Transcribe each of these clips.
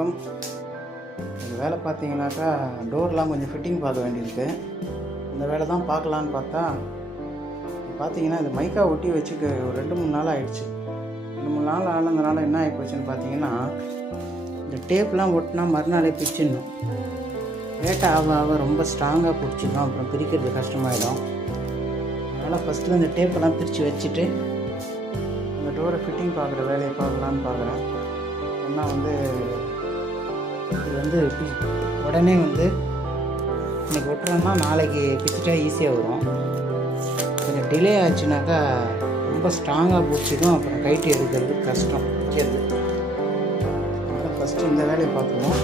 வணக்கம். இந்த வேலை பார்த்தீங்கன்னாக்கா டோர்லாம் கொஞ்சம் ஃபிட்டிங் பார்க்க வேண்டியிருக்கு. இந்த வேலை தான் பார்க்கலான்னு பார்த்தா பார்த்தீங்கன்னா இது மைக்கா ஒட்டி வச்சுக்க ஒரு ரெண்டு மூணு நாள் ஆயிடுச்சு. ரெண்டு மூணு நாள் ஆனதுனால என்ன ஆகி போச்சுன்னு பார்த்தீங்கன்னா இந்த டேப்லாம் ஒட்டினா மறுநாளே பிச்சிடணும். லேட்டாக ஆக ஆக ரொம்ப ஸ்ட்ராங்காக பிடிச்சிடும் அப்புறம் பிரிக்கிறது கஷ்டமாயிடும். அதனால் ஃபஸ்ட்டில் இந்த டேப்பெல்லாம் பிரித்து வச்சுட்டு இந்த டோரை ஃபிட்டிங் பார்க்குற வேலையை பார்க்கலான்னு பார்க்குறேன். ஏன்னா வந்து இது வந்து உடனே வந்து இன்னைக்கு ஒட்டுறோம்னா நாளைக்கு பிச்சுட்டா ஈஸியாக வரும். கொஞ்சம் டிலே ஆச்சுனாக்கா ரொம்ப ஸ்ட்ராங்காக பிடிச்சிடும். அப்புறம் கைட்டு எடுக்கிறது கஷ்டம். பிடிக்கிறது அதனால் ஃபஸ்ட்டு இந்த வேலையை பார்த்துருவோம்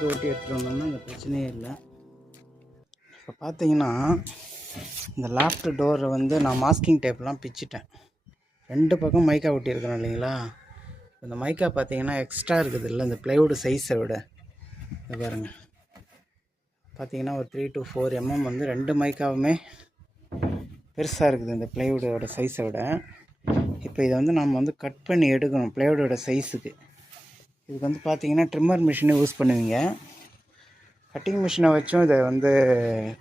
கடையில் ஓட்டி ஒட்டி எடுத்துகிட்டு வந்தோம்னா இந்த பிரச்சனையே இல்லை. இப்போ பார்த்தீங்கன்னா இந்த லாஃப்ட் டோரை வந்து நான் மாஸ்கிங் டேப்லாம் பிச்சிட்டேன். ரெண்டு பக்கம் மைக்கா ஒட்டியிருக்கிறேன் இல்லைங்களா? இந்த மைக்கா பார்த்தீங்கன்னா எக்ஸ்ட்ரா இருக்குது இல்லை இந்த ப்ளைவுட் சைஸை விட. இது பாருங்கள் பார்த்தீங்கன்னா ஒரு த்ரீ டு ஃபோர் எம்எம் வந்து ரெண்டு மைக்காவுமே பெருசாக இருக்குது இந்த ப்ளைவுடோட சைஸை விட. இப்போ இதை வந்து நம்ம வந்து கட் பண்ணி எடுக்கணும் ப்ளைவுடோட சைஸுக்கு இதுக்கு வந்து பார்த்தீங்கன்னா ட்ரிம்மர் மிஷினை யூஸ் பண்ணுவீங்க. கட்டிங் மிஷினை வச்சும் இதை வந்து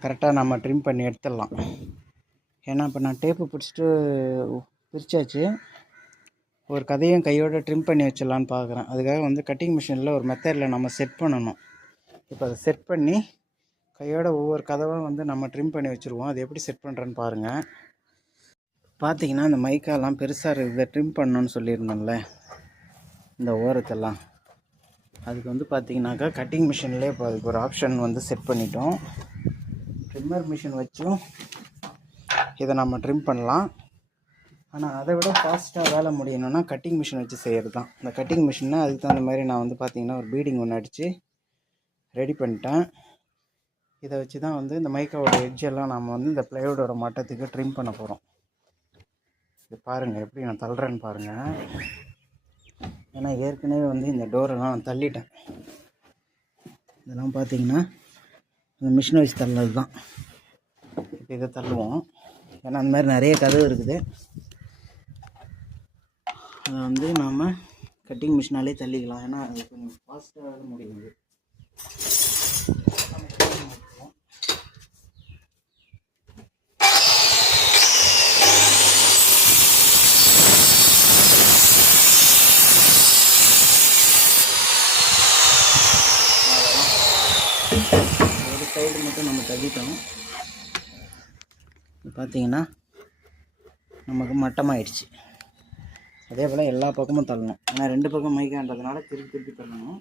கரெக்டாக நம்ம ட்ரிம் பண்ணி எடுத்துடலாம். ஏன்னா இப்போ நான் டேப்பு பிடிச்சிட்டு பிரித்தாச்சு ஒரு கதையும் கையோட ட்ரிம் பண்ணி வச்சிடலான்னு பார்க்குறேன் அதுக்காக வந்து கட்டிங் மிஷினில் ஒரு மெத்தடில் நம்ம செட் பண்ணணும். இப்போ அதை செட் பண்ணி கையோட ஒவ்வொரு கதவும் வந்து நம்ம ட்ரிம் பண்ணி வச்சுருவோம். அது எப்படி செட் பண்ணுறேன்னு பாருங்கள் பார்த்தீங்கன்னா இந்த மைக்காலாம் பெருசாக இருக்குது ட்ரிம் பண்ணணும்னு சொல்லியிருந்தோம்ல இந்த ஓரத்தெல்லாம். அதுக்கு வந்து பார்த்திங்கனாக்கா கட்டிங் மிஷின்லேயே இப்போ அதுக்கு ஒரு ஆப்ஷன் வந்து செட் பண்ணிட்டோம். ட்ரிம்மர் மிஷின் வச்சும் இதை நம்ம ட்ரிம் பண்ணலாம். ஆனால் அதை விட ஃபாஸ்ட்டாக வேலை முடியணும்னா கட்டிங் மிஷின் வச்சு செய்கிறது தான் இந்த கட்டிங் மிஷின்னா அதுக்கு தகுந்த மாதிரி நான் வந்து பார்த்திங்கன்னா ஒரு பீடிங் ஒன்று அடித்து ரெடி பண்ணிட்டேன். இதை வச்சு தான் வந்து இந்த மைக்காவோட எட்ஜெல்லாம் எல்லாம் நாம் வந்து இந்த ப்ளைவுடோட மட்டத்துக்கு ட்ரிம் பண்ண போகிறோம் இது பாருங்கள் எப்படி நான் தள்ளுறேன்னு பாருங்கள் ஏன்னா ஏற்கனவே வந்து இந்த டோரெல்லாம் நான் தள்ளிட்டேன். இதெல்லாம் பார்த்தீங்கன்னா இந்த மிஷின் வச்சு தள்ளது தான். இப்போ இதை தள்ளுவோம். ஏன்னா அந்த மாதிரி நிறைய கதவு இருக்குது. அதை வந்து நாம் கட்டிங் மிஷினாலே தள்ளிக்கலாம். ஏன்னா அது கொஞ்சம் ஃபாஸ்ட்டாக முடியுது ஒரு சைடு மட்டும் நம்ம தள்ளிட்டோம் இது பார்த்தீங்கன்னா நமக்கு மட்டமாயிடுச்சு. அதே போல் எல்லா பக்கமும் தள்ளணும். ஏன்னா ரெண்டு பக்கம் மைக்கான்றதுனால திருப்பி திருப்பி தள்ளணும்.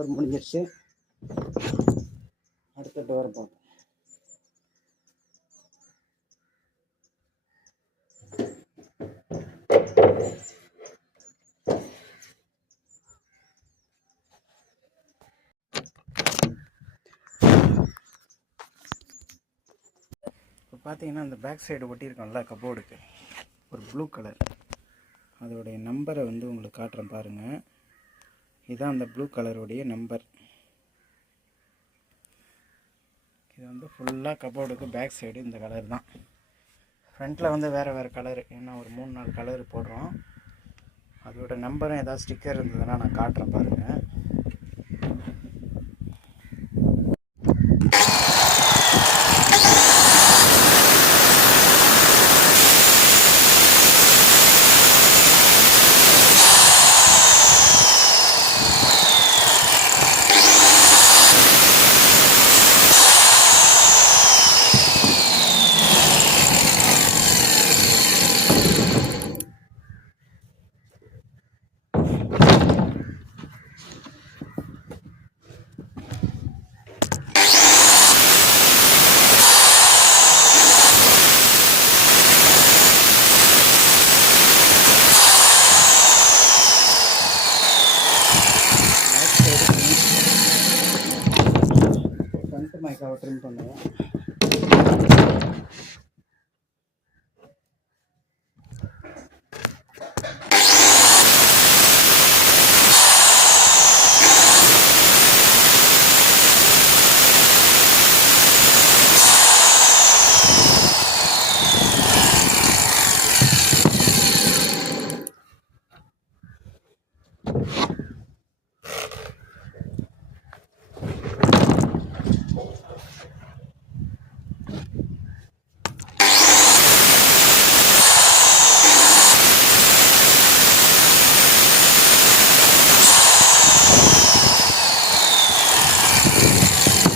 டோர் முடிஞ்சிருச்சு. அடுத்த டோர் பார்ப்போம். இப்போ பார்த்தீங்கன்னா அந்த பேக் சைடு ஒட்டியிருக்கோம்ல கபோர்டுக்கு ஒரு ப்ளூ கலர் அதோடைய நம்பரை வந்து உங்களுக்கு காட்டுறேன் பாருங்கள் இதுதான் அந்த ப்ளூ கலருடைய நம்பர் இது வந்து ஃபுல்லாக கபோர்டுக்கு பேக் சைடு இந்த கலர் தான். ஃப்ரண்ட்டில் வந்து வேறு வேறு கலர் ஏன்னா ஒரு மூணு நாலு கலர் போடுறோம். அதோட நம்பரும் ஏதாவது ஸ்டிக்கர் இருந்ததுன்னா நான் காட்டுறேன் பாருங்கள் பேக் சைடு ஃப்ரண்ட் மைக்காவை ட்ரிம் பண்ணுவோம்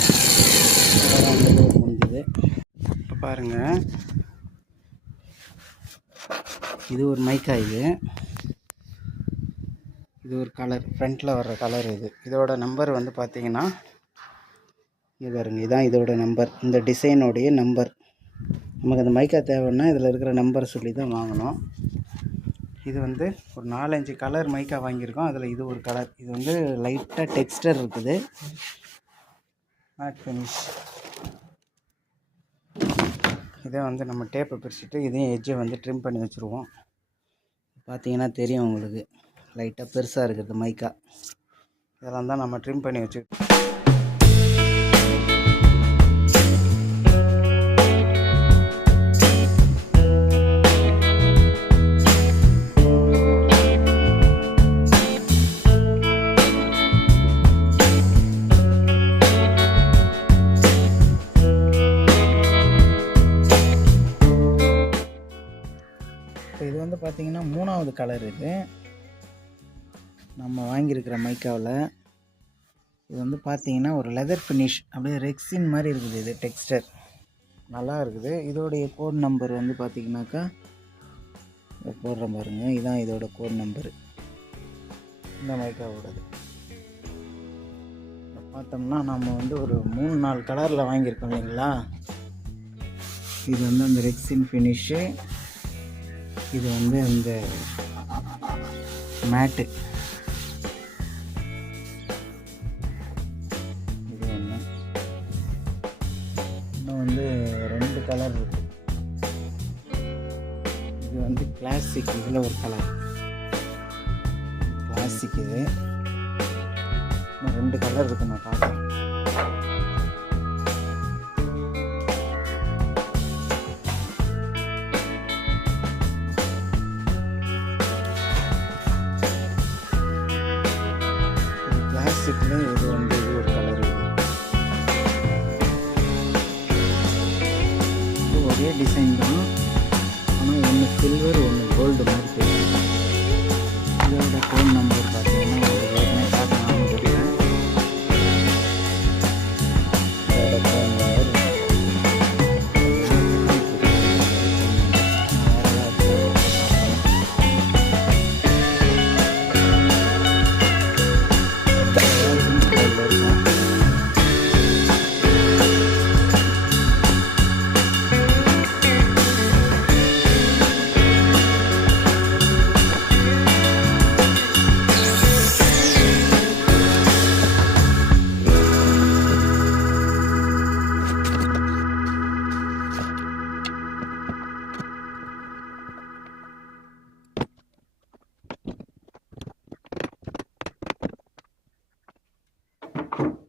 அவ்வளோதான் இந்த door முடிஞ்சுது இப்போ பாருங்கள் இது ஒரு மைக்கா இது. இது ஒரு கலர் ஃப்ரண்ட்டில் வர்ற கலர் இது. இதோட நம்பர் வந்து பார்த்தீங்கன்னா இது பாருங்க இதான் இதோட நம்பர் இந்த டிசைனோடைய நம்பர் நமக்கு அந்த மைக்கா தேவைன்னா இதில் இருக்கிற நம்பரை சொல்லி தான் வாங்கணும். இது வந்து ஒரு நாலஞ்சு கலர் மைக்கா வாங்கியிருக்கோம். அதில் இது ஒரு கலர் இது வந்து லைட்டாக டெக்ஸ்டர் இருக்குது. மேட் ஃபினிஷ் இதை வந்து நம்ம டேப்பை பிரிச்சுட்டு இதையும் எஜ்ஜை வந்து ட்ரிம் பண்ணி வச்சுருவோம். பார்த்தீங்கன்னா தெரியும் உங்களுக்கு. லைட்டாக பெருசாக இருக்கிறது மைக்கா இதெல்லாம் தான் நம்ம ட்ரிம் பண்ணி வச்சு இப்போ இது வந்து பார்த்தீங்கன்னா மூணாவது கலர் இது. நம்ம வாங்கியிருக்கிற மைக்காவில். இது வந்து பார்த்தீங்கன்னா ஒரு லெதர் ஃபினிஷ் அப்படியே ரெக்ஸின் மாதிரி இருக்குது இது டெக்ஸ்டர் நல்லா இருக்குது. இதோடைய கோட் நம்பர் வந்து பார்த்தீங்கன்னாக்கா இதை போடுறேன் பாருங்க. இதுதான் இதோட கோட் நம்பரு இந்த மைக்காவோடது. பார்த்தோம்னா நம்ம வந்து ஒரு மூணு நாலு கலரில் வாங்கியிருக்கோம் இல்லைங்களா? இது வந்து அந்த ரெக்ஸின் ஃபினிஷு இது வந்து இந்த மேட்டு. இது ஒன்று இன்னும் வந்து ரெண்டு கலர் இருக்கு. இது வந்து கிளாசிக் இதில் ஒரு கலர் கிளாசிக் இது. இன்னும் ரெண்டு கலர் இருக்கு நான் பார்க்குறேன். சில்வர் ஒன்று கோல்டு மாதிரி தெரியும் இதோட ஃபோன் நம்பர் you.